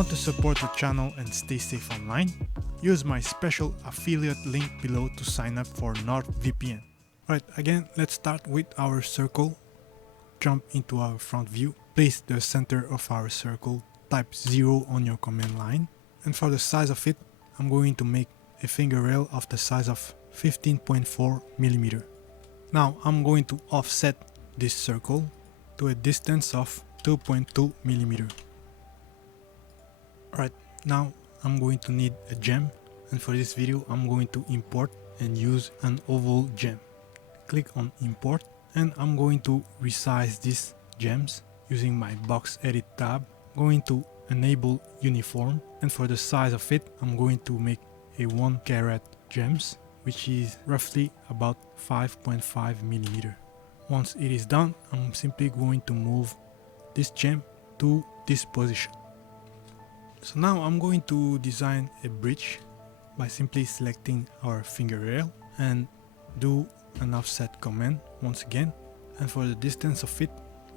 Want to support the channel and stay safe online? Use my special affiliate link below to sign up for NordVPN. Right, again, let's start with our circle. Jump into our front view. Place the center of our circle. Type 0 on your command line. And for the size of it, I'm going to make a finger rail of the size of 15.4 millimeter. Now I'm going to offset this circle to a distance of 2.2 millimeter. Alright, now I'm going to need a gem, and for this video I'm going to import and use an oval gem. Click on import, and I'm going to resize these gems using my box edit tab. Going to enable uniform, and for the size of it I'm going to make a 1 carat gems, which is roughly about 5.5 millimeter. Once it is done, I'm simply going to move this gem to this position. So now I'm going to design a bridge by simply selecting our finger rail and do an offset command once again. And for the distance of it,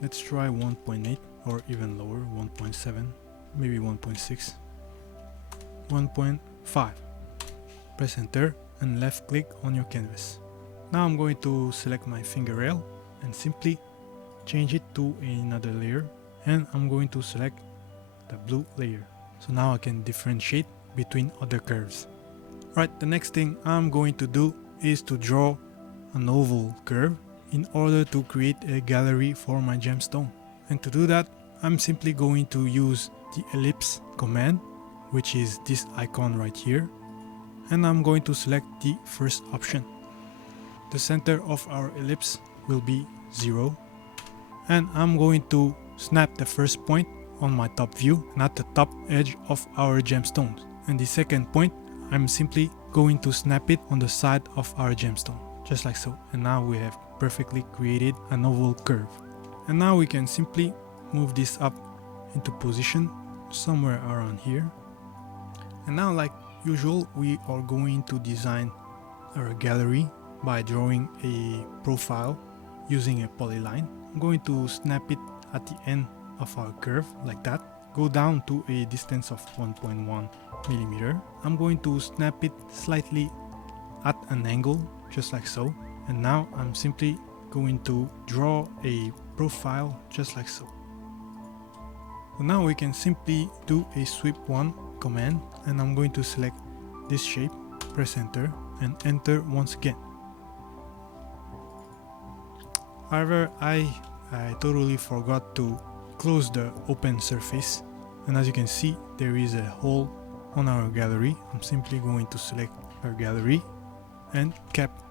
let's try 1.8 or even lower, 1.7, maybe 1.6, 1.5. Press enter and left click on your canvas. Now I'm going to select my finger rail and simply change it to another layer, and I'm going to select the blue layer. So now I can differentiate between other curves. Right, the next thing I'm going to do is to draw an oval curve in order to create a gallery for my gemstone. And to do that, I'm simply going to use the ellipse command, which is this icon right here. And I'm going to select the first option. The center of our ellipse will be 0. And I'm going to snap the first point on my top view and at the top edge of our gemstones. And the second point, I'm simply going to snap it on the side of our gemstone, just like so. And now we have perfectly created an oval curve. And now we can simply move this up into position somewhere around here. And now, like usual, we are going to design our gallery by drawing a profile using a polyline. I'm going to snap it at the end of our curve like that. Go down to a distance of 1.1 millimeter. I'm going to snap it slightly at an angle, just like so. And now I'm simply going to draw a profile just like so. So now we can simply do a sweep 1 command, and I'm going to select this shape, press enter, and enter once again. However, I totally forgot to close the open surface, and as you can see, there is a hole on our gallery. I'm simply going to select our gallery and cap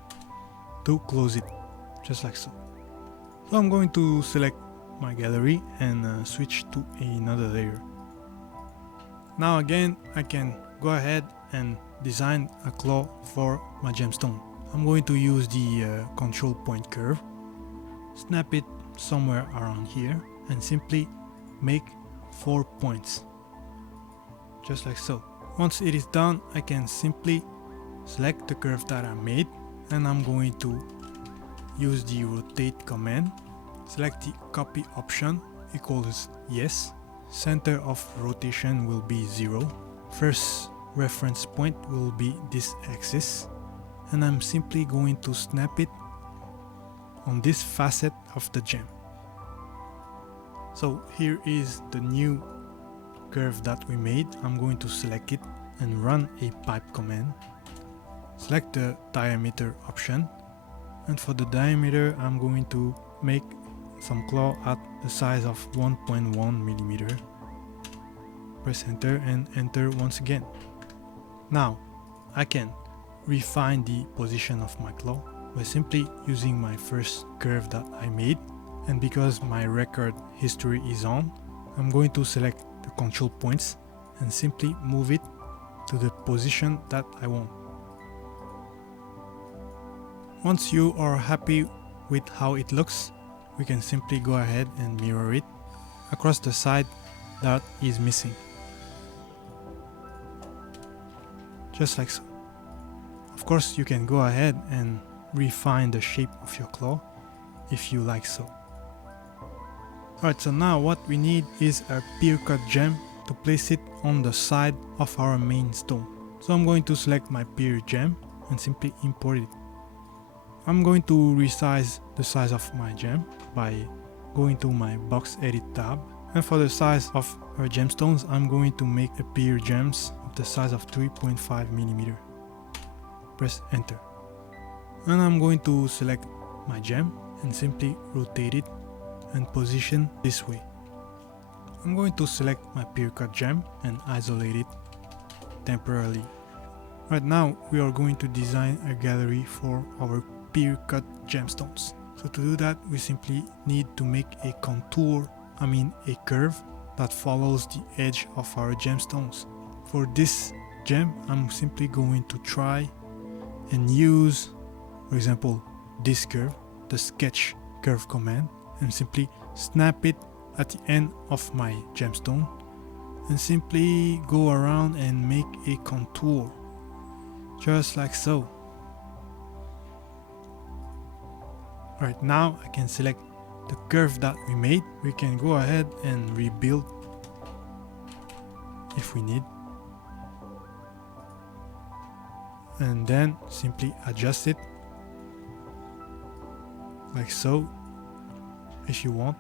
to close it, just like so. So I'm going to select my gallery and switch to another layer. Now again, I can go ahead and design a claw for my gemstone. I'm going to use the control point curve, snap it somewhere around here, and simply make 4 points, just like so. Once it is done, I can simply select the curve that I made, and I'm going to use the rotate command. Select the copy option, equals yes. Center of rotation will be 0. First reference point will be this axis, and I'm simply going to snap it on this facet of the gem. So here is the new curve that we made. I'm going to select it and run a pipe command. Select the diameter option, and for the diameter I'm going to make some claw at the size of 1.1 millimeter. Press enter and enter once again. Now I can refine the position of my claw by simply using my first curve that I made, and because my record history is on, I'm going to select the control points and simply move it to the position that I want. Once you are happy with how it looks, we can simply go ahead and mirror it across the side that is missing, just like so. Of course, you can go ahead and refine the shape of your claw if you like so. Alright, so now what we need is a Pear Cut gem to place it on the side of our main stone. So I'm going to select my pear gem and simply import it. I'm going to resize the size of my gem by going to my box edit tab, and for the size of our gemstones I'm going to make a pear gems of the size of 3.5mm. Press enter, and I'm going to select my gem and simply rotate it and position this way. I'm going to select my Pear Cut gem and isolate it temporarily. Right now we are going to design a gallery for our Pear Cut gemstones. So to do that we simply need to make a contour, a curve that follows the edge of our gemstones. For this gem I'm simply going to try and use, for example, this curve, the sketch curve command, and simply snap it at the end of my gemstone and simply go around and make a contour just like so. Right now I can select the curve that we made. We can go ahead and rebuild if we need, and then simply adjust it like so if you want.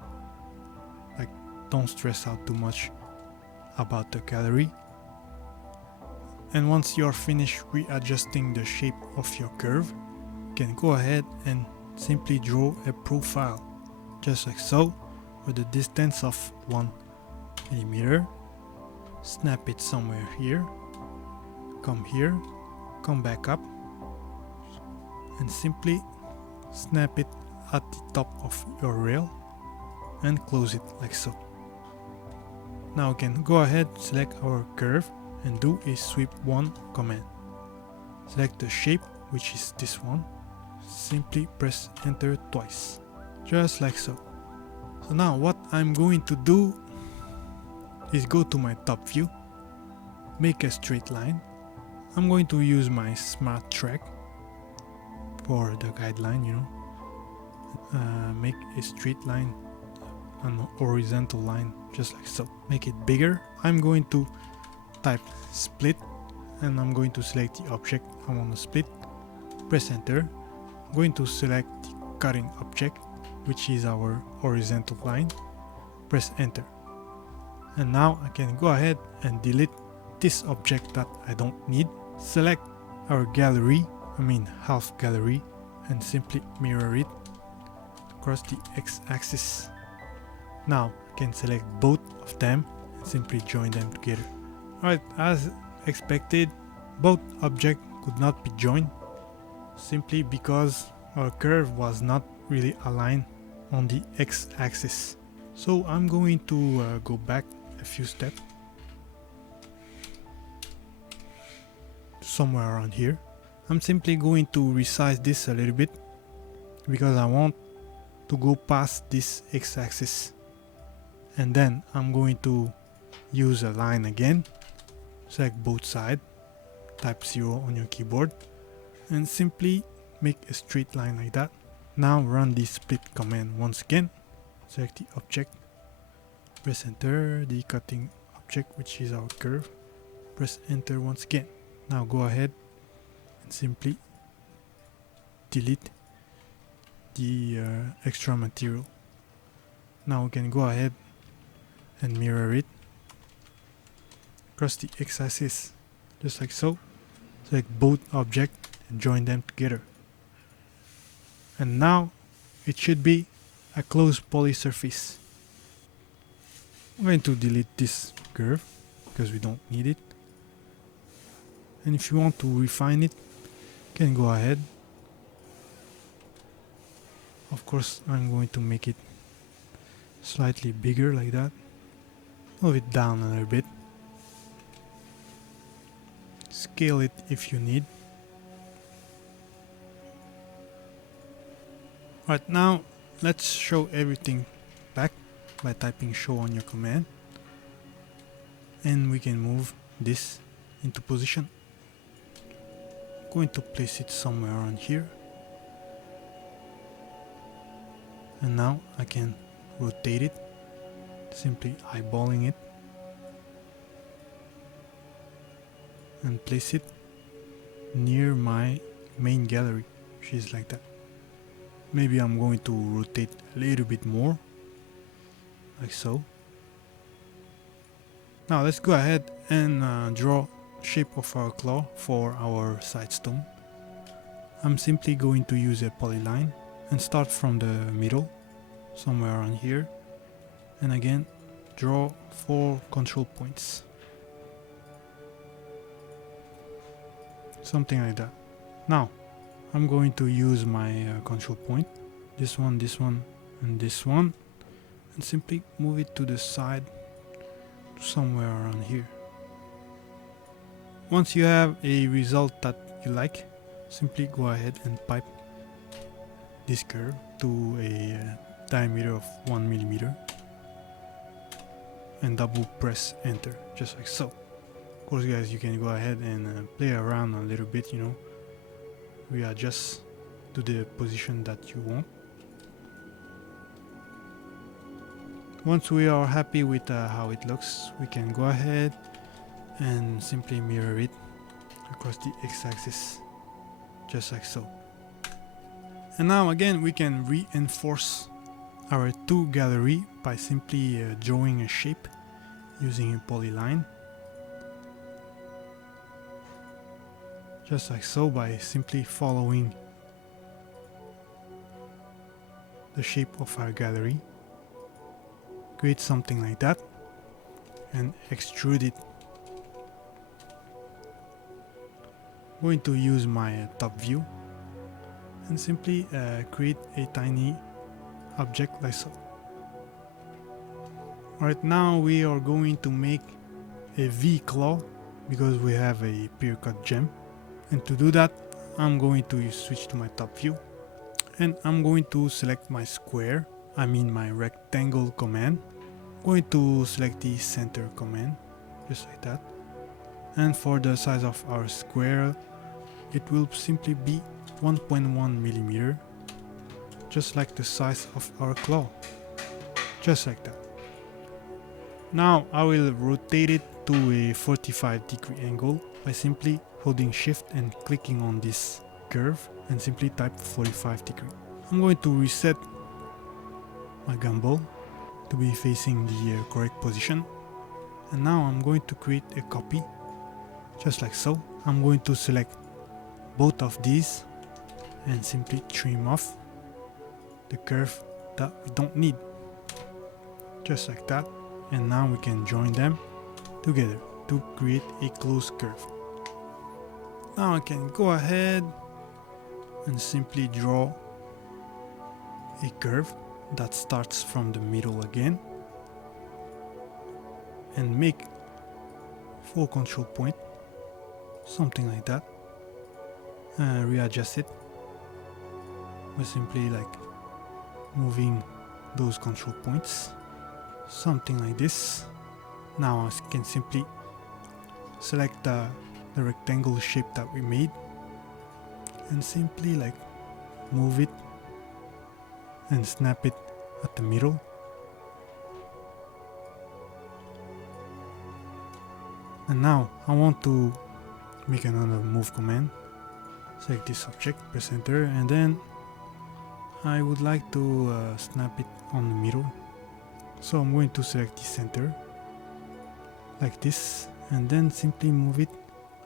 Like, don't stress out too much about the gallery. And once you're finished readjusting the shape of your curve, you can go ahead and simply draw a profile just like so with a distance of 1mm. Snap it somewhere here, come here, come back up, and simply snap it at the top of your rail and close it like so. Now we can go ahead, select our curve and do a sweep 1 command. Select the shape, which is this one. Simply press enter twice, just like so. So now what I'm going to do is go to my top view, make a straight line. I'm going to use my smart track for the guideline, make a straight line, an horizontal line, just like so. Make it bigger. I'm going to type split, and I'm going to select the object I want to split. Press enter. I'm going to select the cutting object, which is our horizontal line. Press enter. And now I can go ahead and delete this object that I don't need. Select our gallery, half gallery, and simply mirror it across the x-axis. Now I can select both of them and simply join them together. Alright, as expected, both objects could not be joined simply because our curve was not really aligned on the x-axis. So I'm going to go back a few steps, somewhere around here. I'm simply going to resize this a little bit because I want to go past this x-axis, and then I'm going to use a line again. Select both sides, type 0 on your keyboard, and simply make a straight line like that. Now run the split command once again. Select the object, press enter, the cutting object, which is our curve. Press enter once again. Now go ahead and simply delete the extra material. Now we can go ahead and mirror it across the x-axis, just like so. Select both objects and join them together. And now it should be a closed poly surface. I'm going to delete this curve because we don't need it. And if you want to refine it, you can go ahead. Of course, I'm going to make it slightly bigger like that. Move it down a little bit. Scale it if you need. Right, now let's show everything back by typing show on your command, and we can move this into position. I'm going to place it somewhere around here, and now I can rotate it, simply eyeballing it. and place it near my main gallery, which is like that. Maybe I'm going to rotate a little bit more, like so. Now let's go ahead and draw shape of our claw for our side stone. I'm simply going to use a polyline and start from the middle, somewhere around here, and again draw 4 control points, something like that. Now I'm going to use my control point, this one, and this one, and simply move it to the side, somewhere around here. Once you have a result that you like, simply go ahead and pipe this curve to a diameter of 1 millimeter and double press enter, just like so. Of course guys, you can go ahead and play around a little bit, readjust to the position that you want. Once we are happy with how it looks, we can go ahead and simply mirror it across the x-axis, just like so. And now again we can reinforce our 2 gallery by simply drawing a shape using a polyline, just like so, by simply following the shape of our gallery. Create something like that and extrude it. I'm going to use my top view and simply create a tiny object like so. Alright, now we are going to make a V claw because we have a Pear Cut gem, and to do that I'm going to switch to my top view and I'm going to select my square, my rectangle command. I'm going to select the center command, just like that, and for the size of our square it will simply be 1.1 millimeter, just like the size of our claw, just like that. Now I will rotate it to a 45-degree angle by simply holding shift and clicking on this curve and simply type 45 degree. I'm going to reset my gimbal to be facing the correct position, and now I'm going to create a copy, just like so. I'm going to select both of these and simply trim off the curve that we don't need, just like that. And now we can join them together to create a closed curve. Now I can go ahead and simply draw a curve that starts from the middle again and make 4 control point, something like that, and readjust it by simply moving those control points, something like this. Now I can simply select the rectangle shape that we made and simply move it and snap it at the middle. And now I want to make another move command. Select this object, press enter, and then I would like to snap it on the middle. So I'm going to select the center like this and then simply move it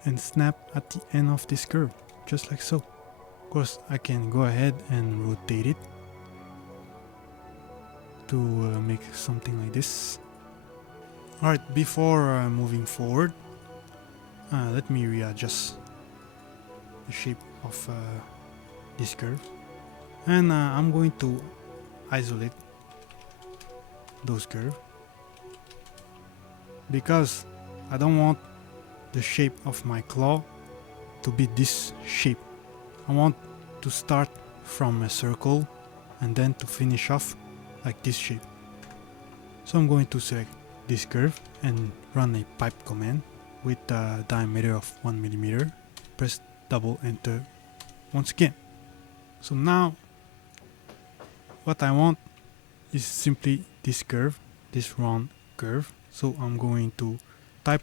and snap at the end of this curve, just like so. Of course I can go ahead and rotate it to make something like this. Alright, before moving forward, let me readjust the shape of this curve, and I'm going to isolate those curves because I don't want the shape of my claw to be this shape. I want to start from a circle and then to finish off like this shape. So I'm going to select this curve and run a pipe command with a diameter of 1 millimeter. Press double enter once again. So now what I want is simply this curve, this round curve. So I'm going to type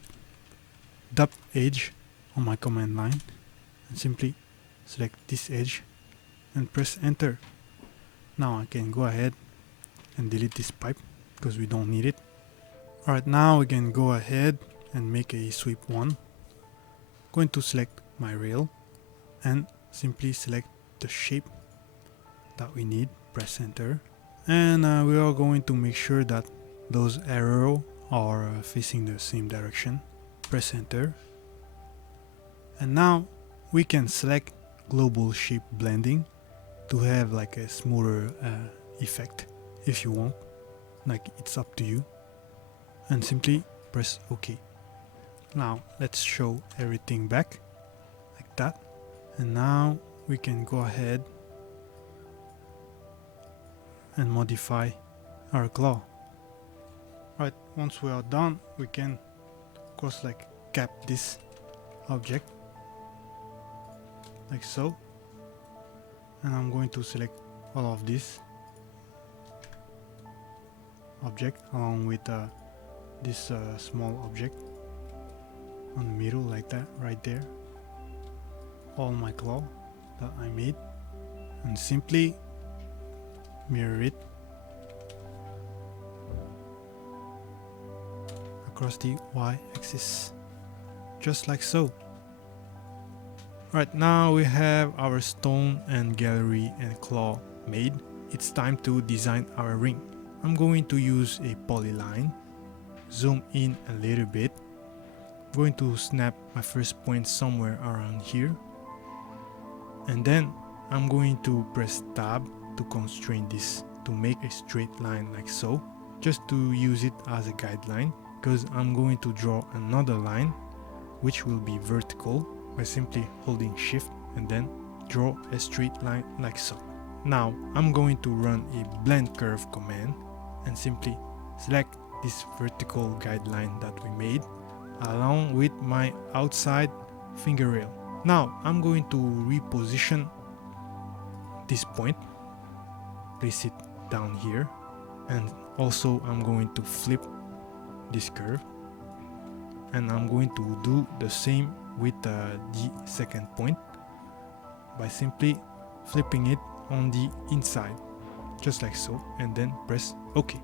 depth edge on my command line and simply select this edge and press enter. Now I can go ahead and delete this pipe because we don't need it. Alright, now we can go ahead and make a sweep 1. Going to select my rail and simply select the shape that we need, press enter, and we are going to make sure that those arrows are facing the same direction, press enter, and now we can select global shape blending to have like a smoother effect if you want, like it's up to you, and simply press OK. Now let's show everything back like that, and now we can go ahead and modify our claw. Right, once we are done, we can of course like cap this object like so, and I'm going to select all of this object along with this small object on the middle like that right there, all my claw that I made, and simply mirror it across the y-axis just like so. Right, now we have our stone and gallery and claw made. It's time to design our ring. I'm going to use a polyline, zoom in a little bit, going to snap my first point somewhere around here, and then I'm going to press tab to constrain this to make a straight line like so, just to use it as a guideline, because I'm going to draw another line which will be vertical by simply holding shift and then draw a straight line like so. Now I'm going to run a blend curve command and simply select this vertical guideline that we made along with my outside finger rail. Now I'm going to reposition this point, place it down here, and also I'm going to flip this curve, and I'm going to do the same with the second point by simply flipping it on the inside just like so, and then press OK.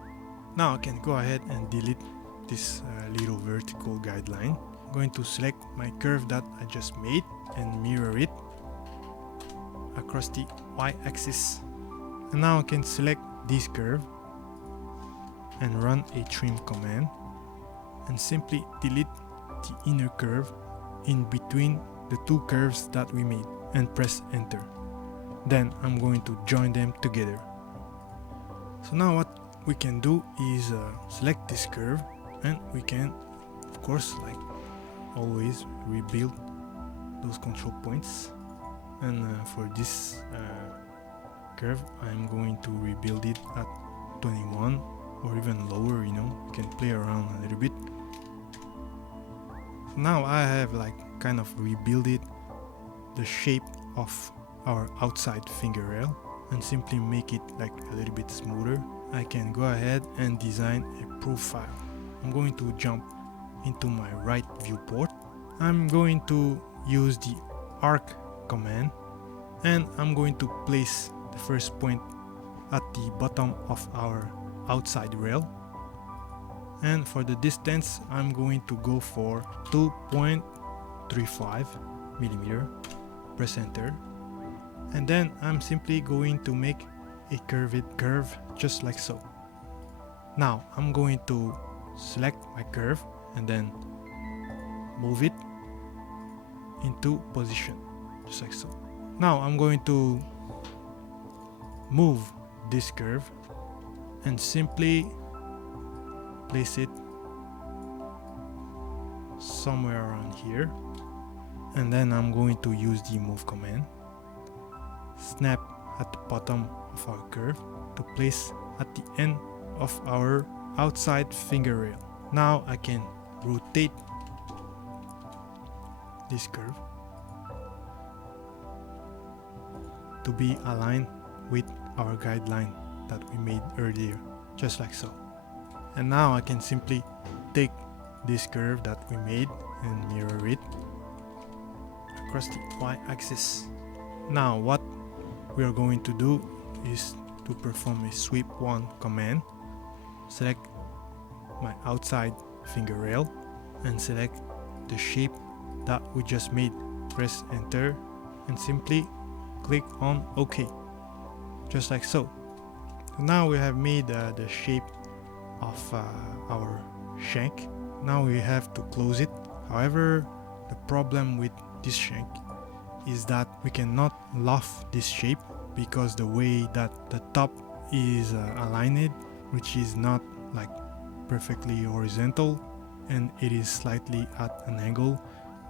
Now I can go ahead and delete this little vertical guideline. I'm going to select my curve that I just made and mirror it across the y-axis, and now I can select this curve and run a trim command and simply delete the inner curve in between the two curves that we made and press enter. Then I'm going to join them together. So now what we can do is select this curve, and we can of course like always rebuild those control points, and for this curve I'm going to rebuild it at 21 or even lower, you know, you can play around a little bit. Now I have like kind of rebuilded the shape of our outside finger rail and simply make it like a little bit smoother. I can go ahead and design a profile. I'm going to jump into my right viewport. I'm going to use the arc command, and I'm going to place the first point at the bottom of our outside rail, and for the distance I'm going to go for 2.35 millimeter. Press enter, and then I'm simply going to make a curved curve just like so. Now I'm going to select my curve and then move it into position just like so. Now I'm going to move this curve and simply place it somewhere around here, and then I'm going to use the move command, snap at the bottom of our curve to place at the end of our outside finger rail. Now I can rotate this curve to be aligned with our guideline that we made earlier, just like so. And now I can simply take this curve that we made and mirror it across the y-axis. Now what we are going to do is to perform a sweep 1 command. Select my outside finger rail and select the shape that we just made. Press enter and simply click on OK, just like so. Now we have made the shape of our shank. Now we have to close it. However, the problem with this shank is that we cannot loft this shape because the way that the top is aligned, which is not like perfectly horizontal and it is slightly at an angle,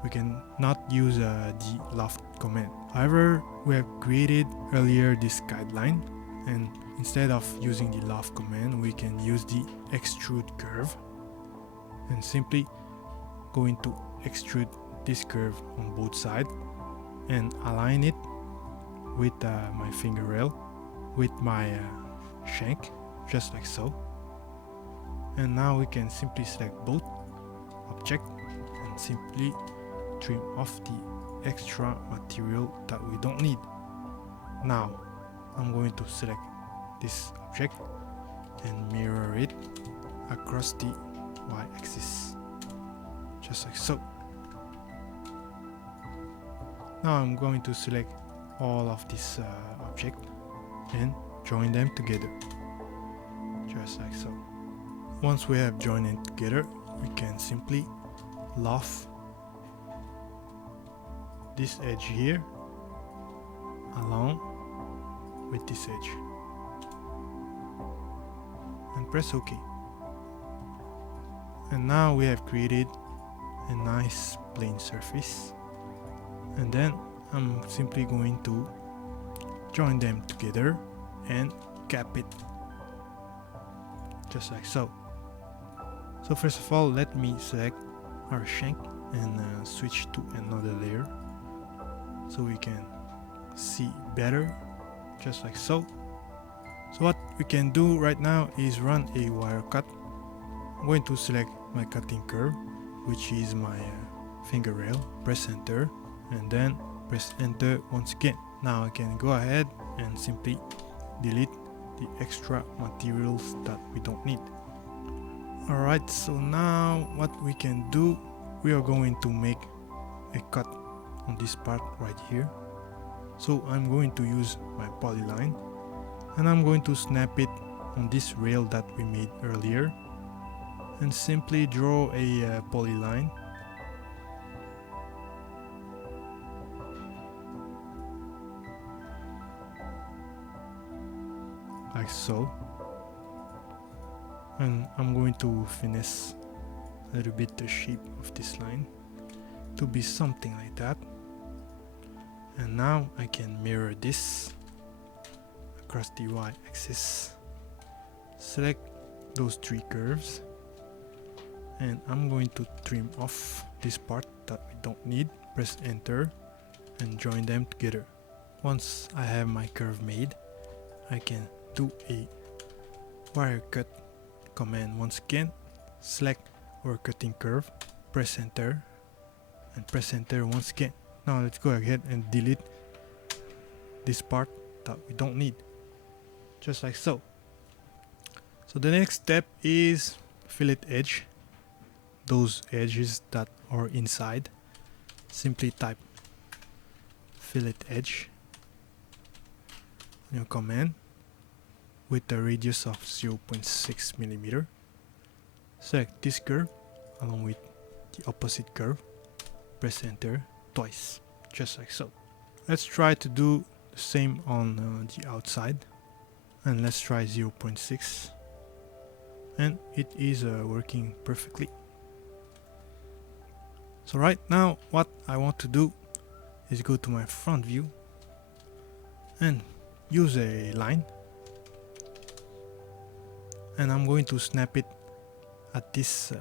we cannot use the loft command. However, we have created earlier this guideline, and instead of using the loft command, we can use the extrude curve and simply going to extrude this curve on both sides and align it with my finger rail with my shank, just like so. And now we can simply select both object and simply trim off the extra material that we don't need. Now I'm going to select this object and mirror it across the y-axis, just like so. Now I'm going to select all of this object and join them together, just like so. Once we have joined them together, we can simply loft this edge here along with this edge and press OK. And now we have created a nice plane surface, and then I'm simply going to join them together and cap it, just like so. So first of all, let me select our shank and switch to another layer so we can see better, just like so. So what we can do right now is run a wire cut. I'm going to select my cutting curve, which is my finger rail, press enter and then press enter once again. Now I can go ahead and simply delete the extra materials that we don't need. Alright, so now what we can do, we are going to make a cut on this part right here. So I'm going to use my polyline and I'm going to snap it on this rail that we made earlier and simply draw a polyline. Like so. And I'm going to finesse a little bit the shape of this line to be something like that. And now I can mirror this across the y-axis. Select those three curves and I'm going to trim off this part that we don't need. Press enter and join them together. Once I have my curve made, I can do a wire cut command once again. Select our cutting curve, press enter and press enter once again. Now let's go ahead and delete this part that we don't need, just like so. So the next step is fillet edge. Those edges that are inside, simply type fillet edge on your command with a radius of 0.6 millimeter. Select this curve along with the opposite curve, press enter twice, just like so. Let's try to do the same on the outside, and let's try 0.6, and it is working perfectly. So right now what I want to do is go to my front view and use a line, and I'm going to snap it at this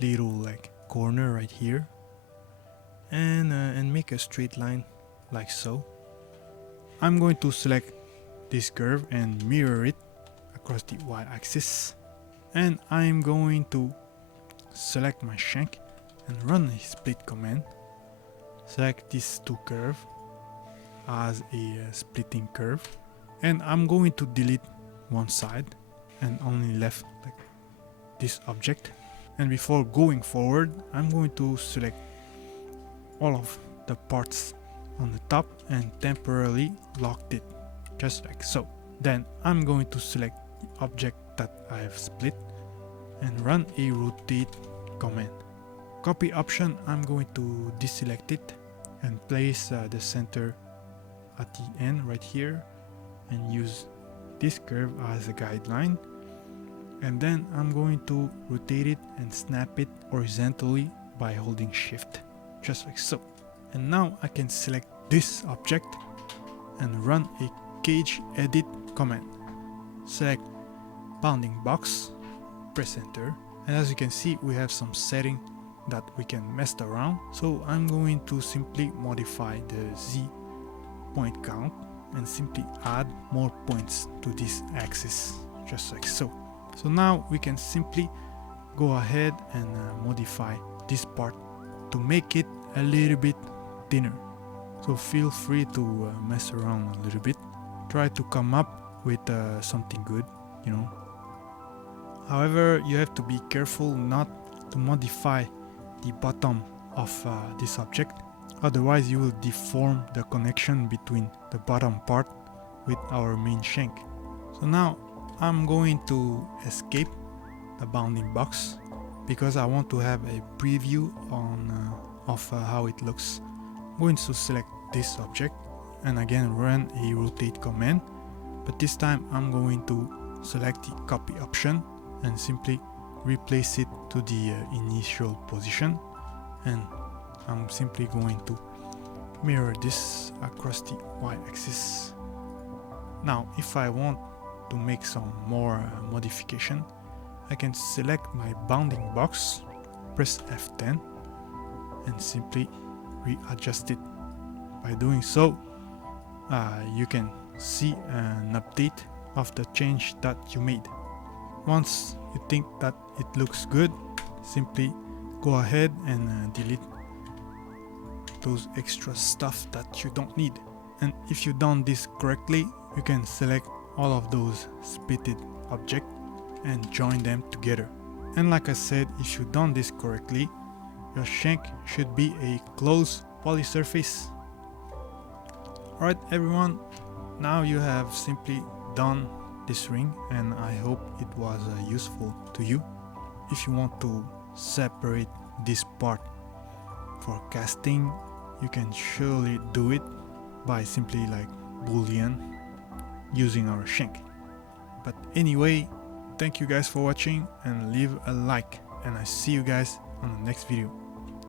little like corner right here, and make a straight line like so. I'm going to select this curve and mirror it across the y-axis, and I'm going to select my shank and run a split command select these two curves as a splitting curve, and I'm going to delete one side and only left like this object. And before going forward, I'm going to select all of the parts on the top and temporarily locked it, just like so. Then I'm going to select the object that I have split and run a rotate command. Copy option, I'm going to deselect it and place the center at the end right here and use this curve as a guideline. And then I'm going to rotate it and snap it horizontally by holding shift, just like so. And now I can select this object and run a cage edit command. Select bounding box, press enter, and as you can see we have some setting that we can mess around. So I'm going to simply modify the Z point count and simply add more points to this axis, just like so. So now we can simply go ahead and modify this part to make it a little bit thinner. So feel free to mess around a little bit, try to come up with something good, you know. However, you have to be careful not to modify the bottom of this object, otherwise you will deform the connection between the bottom part with our main shank. So now I'm going to escape the bounding box because I want to have a preview of how it looks. I'm going to select this object and again run a rotate command, but this time I'm going to select the copy option and simply replace it to the initial position, and I'm simply going to mirror this across the y-axis. Now if I want to make some more modification, I can select my bounding box, press F10 and simply readjust it. By doing so, you can see an update of the change that you made. Once you think that it looks good, simply go ahead and delete those extra stuff that you don't need. And if you done this correctly, you can select all of those splitted objects and join them together. And like I said, if you done this correctly, your shank should be a closed poly surface. Alright everyone, now you have simply done this ring and I hope it was useful to you. If you want to separate this part for casting, you can surely do it by simply like boolean using our shank. But anyway, thank you guys for watching and leave a like, and I see you guys on the next video.